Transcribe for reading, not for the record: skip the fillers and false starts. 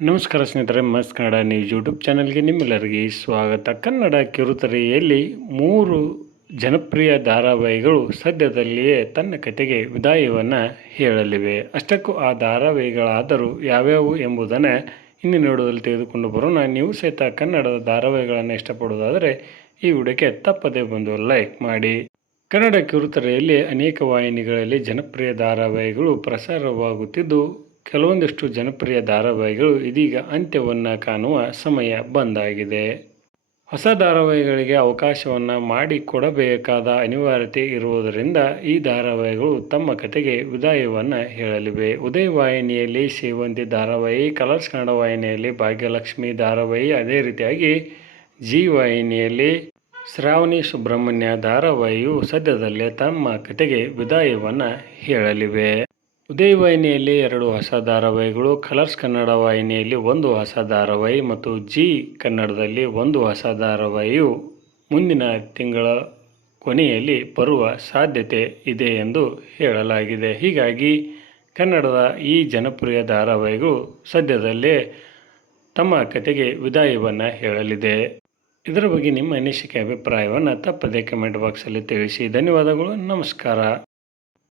ನಮಸ್ಕಾರ ಸ್ನೇಹಿತರೆ, ಮಸ್ತ್ ಕನ್ನಡ ನ್ಯೂಸ್ ಯೂಟ್ಯೂಬ್ ಚಾನಲ್ಗೆ ನಿಮ್ಮೆಲ್ಲರಿಗೆ ಸ್ವಾಗತ. ಕನ್ನಡ ಕಿರುತೆರೆಯಲ್ಲಿ 3 ಜನಪ್ರಿಯ ಧಾರಾವಾಹಿಗಳು ಸದ್ಯದಲ್ಲಿಯೇ ತನ್ನ ಕತೆಗೆ ವಿದಾಯವನ್ನು ಹೇಳಲಿವೆ. ಅಷ್ಟಕ್ಕೂ ಆ ಧಾರಾವಾಹಿಗಳಾದರೂ ಯಾವ್ಯಾವು ಎಂಬುದನ್ನು ಇಂದಿನ ವಿಡಿಯೋದಲ್ಲಿ ತೆಗೆದುಕೊಂಡು ಬರೋಣ. ನೀವು ಸಹಿತ ಕನ್ನಡದ ಧಾರಾವಾಹಿಗಳನ್ನು ಇಷ್ಟಪಡುವುದಾದರೆ ಈ ವಿಡಿಯೋಕ್ಕೆ ತಪ್ಪದೇ ಬಂದು ಲೈಕ್ ಮಾಡಿ. ಕನ್ನಡ ಕಿರುತೆರೆಯಲ್ಲಿ ಅನೇಕ ವಾಹಿನಿಗಳಲ್ಲಿ ಜನಪ್ರಿಯ ಧಾರಾವಾಹಿಗಳು ಪ್ರಸಾರವಾಗುತ್ತಿದ್ದು, ಕೆಲವೊಂದಿಷ್ಟು ಜನಪ್ರಿಯ ಧಾರಾವಾಹಿಗಳು ಇದೀಗ ಅಂತ್ಯವನ್ನು ಕಾಣುವ ಸಮಯ ಬಂದಾಗಿದೆ. ಹೊಸ ಧಾರಾವಾಹಿಗಳಿಗೆ ಅವಕಾಶವನ್ನು ಮಾಡಿಕೊಡಬೇಕಾದ ಅನಿವಾರ್ಯತೆ ಇರುವುದರಿಂದ ಈ ಧಾರಾವಾಹಿಗಳು ತಮ್ಮ ಕತೆಗೆ ವಿದಾಯವನ್ನು ಹೇಳಲಿವೆ. ಉದಯ ವಾಹಿನಿಯಲ್ಲಿ ಸೇವಂತಿ ಧಾರಾವಾಹಿ, ಕಲರ್ಸ್ ಕನ್ನಡ ವಾಹಿನಿಯಲ್ಲಿ ಭಾಗ್ಯಲಕ್ಷ್ಮಿ ಧಾರಾವಾಹಿ, ಅದೇ ರೀತಿಯಾಗಿ ಜಿ ವಾಹಿನಿಯಲ್ಲಿ ಶ್ರಾವಣಿ ಸುಬ್ರಹ್ಮಣ್ಯ ಧಾರಾವಾಹಿಯು ಸದ್ಯದಲ್ಲೇ ತಮ್ಮ ಕತೆಗೆ ವಿದಾಯವನ್ನು ಹೇಳಲಿವೆ. ಉದಯ ವಾಹಿನಿಯಲ್ಲಿ 2 ಹೊಸ ಧಾರಾವಾಹಿಗಳು, ಕಲರ್ಸ್ ಕನ್ನಡ ವಾಹಿನಿಯಲ್ಲಿ 1 ಹೊಸ ಧಾರಾವಾಹಿ ಮತ್ತು ಜಿ ಕನ್ನಡದಲ್ಲಿ 1 ಹೊಸ ಧಾರಾವಾಹಿಯು ಮುಂದಿನ ತಿಂಗಳ ಕೊನೆಯಲ್ಲಿ ಬರುವ ಸಾಧ್ಯತೆ ಇದೆ ಎಂದು ಹೇಳಲಾಗಿದೆ. ಹೀಗಾಗಿ ಕನ್ನಡದ ಈ ಜನಪ್ರಿಯ ಧಾರಾವಾಹಿಗಳು ಸದ್ಯದಲ್ಲೇ ತಮ್ಮ ಕತೆಗೆ ವಿದಾಯವನ್ನು ಹೇಳಲಿದೆ. ಇದರ ಬಗ್ಗೆ ನಿಮ್ಮ ಅನಿಸಿಕೆ ಅಭಿಪ್ರಾಯವನ್ನು ತಪ್ಪದೇ ಕಮೆಂಟ್ ಬಾಕ್ಸಲ್ಲಿ ತಿಳಿಸಿ. ಧನ್ಯವಾದಗಳು. ನಮಸ್ಕಾರ.